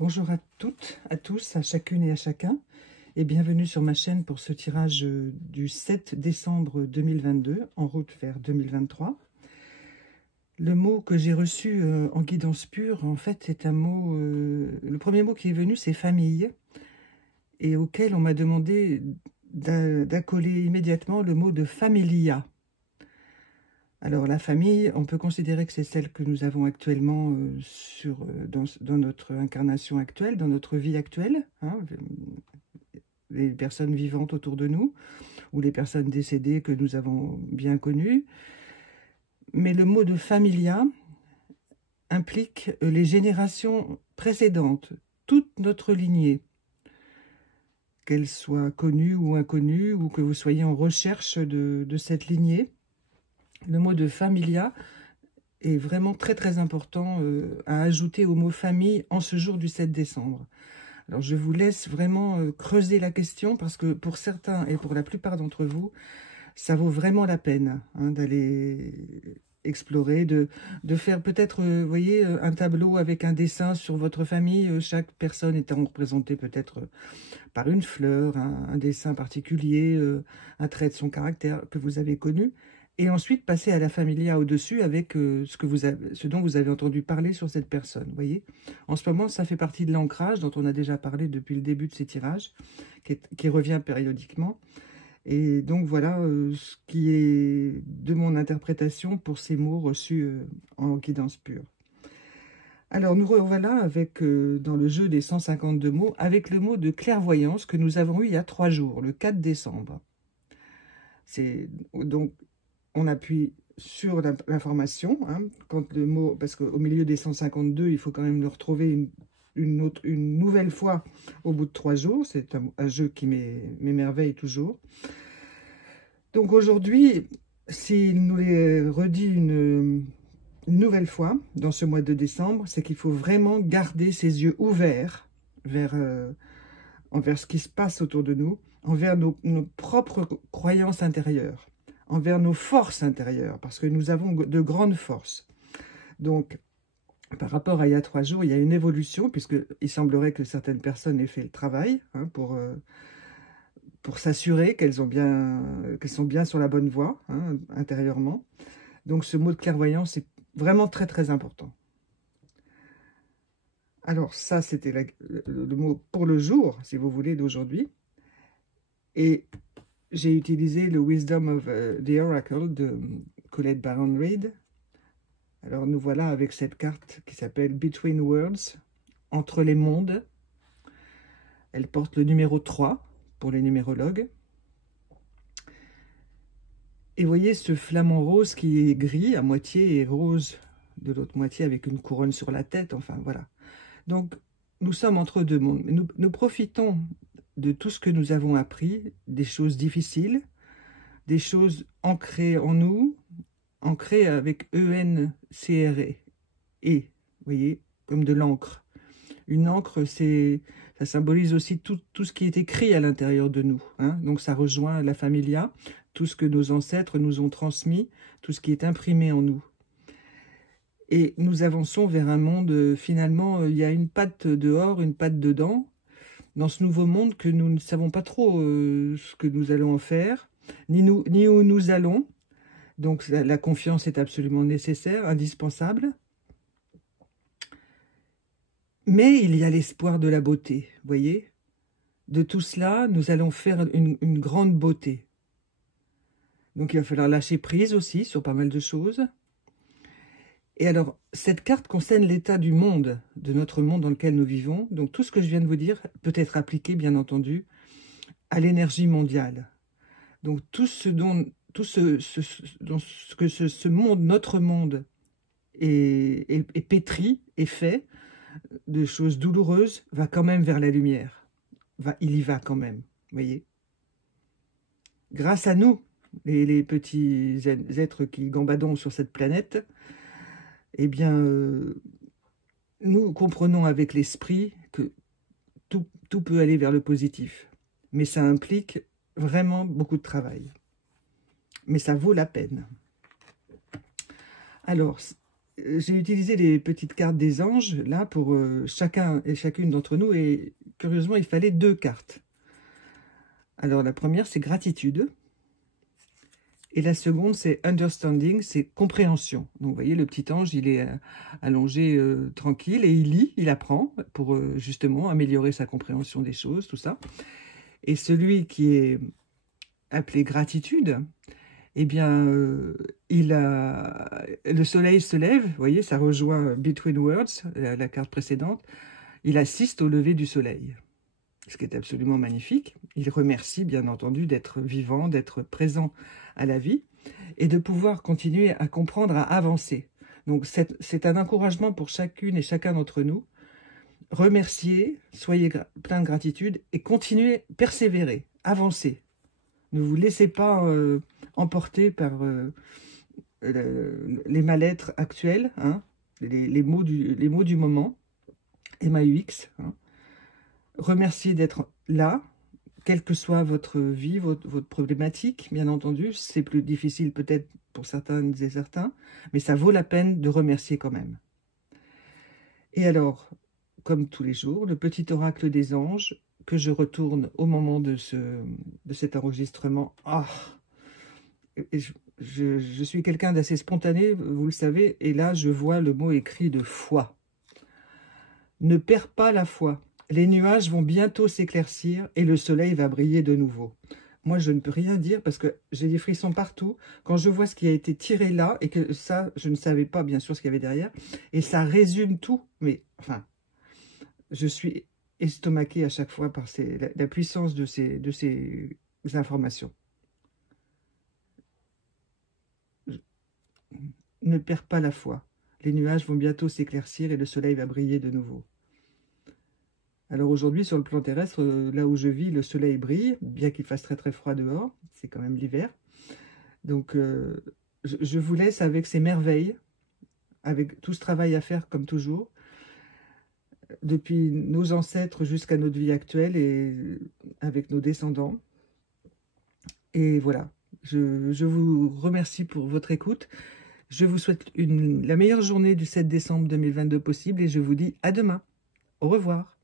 Bonjour à toutes, à tous, à chacune et à chacun, et bienvenue sur ma chaîne pour ce tirage du 7 décembre 2022, en route vers 2023. Le mot que j'ai reçu en guidance pure, en fait, est un mot... le premier mot qui est venu, c'est « famille », et auquel on m'a demandé d'accoler immédiatement le mot de « familia ». Alors la famille, on peut considérer que c'est celle que nous avons actuellement dans notre incarnation actuelle, dans notre vie actuelle, hein, les personnes vivantes autour de nous, ou les personnes décédées que nous avons bien connues. Mais le mot de familia implique les générations précédentes, toute notre lignée, qu'elle soit connue ou inconnue, ou que vous soyez en recherche de cette lignée. Le mot de familia est vraiment très important à ajouter au mot famille en ce jour du 7 décembre. Alors je vous laisse vraiment creuser la question parce que pour certains et pour la plupart d'entre vous, ça vaut vraiment la peine d'aller explorer, de faire peut-être, vous voyez, un tableau avec un dessin sur votre famille, chaque personne étant représentée peut-être par une fleur, un dessin particulier, un trait de son caractère que vous avez connu. Et ensuite, passer à la familia au-dessus avec ce dont vous avez entendu parler sur cette personne. Vous voyez, en ce moment, ça fait partie de l'ancrage dont on a déjà parlé depuis le début de ces tirages, qui revient périodiquement. Et donc, voilà ce qui est de mon interprétation pour ces mots reçus en guidance pure. Alors, nous revoilà avec, dans le jeu des 152 mots, avec le mot de clairvoyance que nous avons eu il y a 3 jours, le 4 décembre. C'est donc... On appuie sur l'information, hein, quand le mot, parce qu'au milieu des 152, il faut quand même le retrouver une nouvelle fois au bout de 3 jours. C'est un jeu qui m'émerveille toujours. Donc aujourd'hui, s'il nous est redit une nouvelle fois dans ce mois de décembre, c'est qu'il faut vraiment garder ses yeux ouverts envers ce qui se passe autour de nous, envers nos propres croyances intérieures, envers nos forces intérieures, parce que nous avons de grandes forces. Donc, par rapport à il y a 3 jours, il y a une évolution, puisqu'il semblerait que certaines personnes aient fait le travail hein, pour s'assurer qu'elles sont bien sur la bonne voie, hein, intérieurement. Donc, ce mot de clairvoyance est vraiment très important. Alors, ça, c'était le mot pour le jour, si vous voulez, d'aujourd'hui. Et j'ai utilisé le Wisdom of the Oracle de Colette Baron-Reid. Alors nous voilà avec cette carte qui s'appelle Between Worlds, entre les mondes. Elle porte le numéro 3 pour les numérologues. Et voyez ce flamant rose qui est gris à moitié et rose de l'autre moitié avec une couronne sur la tête. Enfin voilà. Donc nous sommes entre deux mondes. Nous profitons de tout ce que nous avons appris, des choses difficiles, des choses ancrées en nous, ancrées avec E-N-C-R-E, vous voyez, comme de l'encre. Une encre, ça symbolise aussi tout ce qui est écrit à l'intérieur de nous. Hein. Donc ça rejoint la familia, tout ce que nos ancêtres nous ont transmis, tout ce qui est imprimé en nous. Et nous avançons vers un monde, finalement, il y a une patte dehors, une patte dedans, dans ce nouveau monde que nous ne savons pas trop ce que nous allons en faire, ni où nous allons. Donc la confiance est absolument nécessaire, indispensable. Mais il y a l'espoir de la beauté, vous voyez. De tout cela, nous allons faire une grande beauté. Donc il va falloir lâcher prise aussi sur pas mal de choses. Et alors, cette carte concerne l'état du monde, de notre monde dans lequel nous vivons. Donc tout ce que je viens de vous dire peut être appliqué, bien entendu, à l'énergie mondiale. Donc tout ce que ce monde, notre monde, est pétri, est fait de choses douloureuses, va quand même vers la lumière. Il y va quand même, vous voyez. Grâce à nous, les petits êtres qui gambadons sur cette planète, eh bien, nous comprenons avec l'esprit que tout peut aller vers le positif. Mais ça implique vraiment beaucoup de travail. Mais ça vaut la peine. Alors, j'ai utilisé les petites cartes des anges, là, pour chacun et chacune d'entre nous, et curieusement, il fallait 2 cartes. Alors, la première, c'est gratitude, et la seconde, c'est understanding, c'est compréhension. Donc, vous voyez, le petit ange, il est allongé tranquille, et il lit, il apprend, pour justement améliorer sa compréhension des choses, tout ça. Et celui qui est appelé gratitude, eh bien, le soleil se lève, vous voyez, ça rejoint Between Worlds, la carte précédente. Il assiste au lever du soleil, ce qui est absolument magnifique. Il remercie, bien entendu, d'être vivant, d'être présent à la vie, et de pouvoir continuer à comprendre, à avancer. Donc, c'est un encouragement pour chacune et chacun d'entre nous. Remerciez, soyez plein de gratitude, et continuez, persévérez, avancez. Ne vous laissez pas emporter par les mal-être actuels, hein, les maux du moment, MAUX. Hein. Remerciez d'être là, quelle que soit votre vie, votre problématique, bien entendu. C'est plus difficile peut-être pour certaines et certains, mais ça vaut la peine de remercier quand même. Et alors, comme tous les jours, le petit oracle des anges, que je retourne au moment de cet enregistrement. Ah, je suis quelqu'un d'assez spontané, vous le savez, et là, je vois le mot écrit de foi. Ne perds pas la foi. Les nuages vont bientôt s'éclaircir et le soleil va briller de nouveau. Moi, je ne peux rien dire parce que j'ai des frissons partout. Quand je vois ce qui a été tiré là, et que ça, je ne savais pas, bien sûr, ce qu'il y avait derrière, et ça résume tout. Mais, enfin, je suis estomaquée à chaque fois par la puissance de ces informations. Ne perds pas la foi. Les nuages vont bientôt s'éclaircir et le soleil va briller de nouveau. Alors aujourd'hui, sur le plan terrestre, là où je vis, le soleil brille, bien qu'il fasse très très froid dehors. C'est quand même l'hiver. Donc, je vous laisse avec ces merveilles, avec tout ce travail à faire comme toujours, depuis nos ancêtres jusqu'à notre vie actuelle et avec nos descendants. Et voilà, je vous remercie pour votre écoute. Je vous souhaite la meilleure journée du 7 décembre 2022 possible et je vous dis à demain. Au revoir.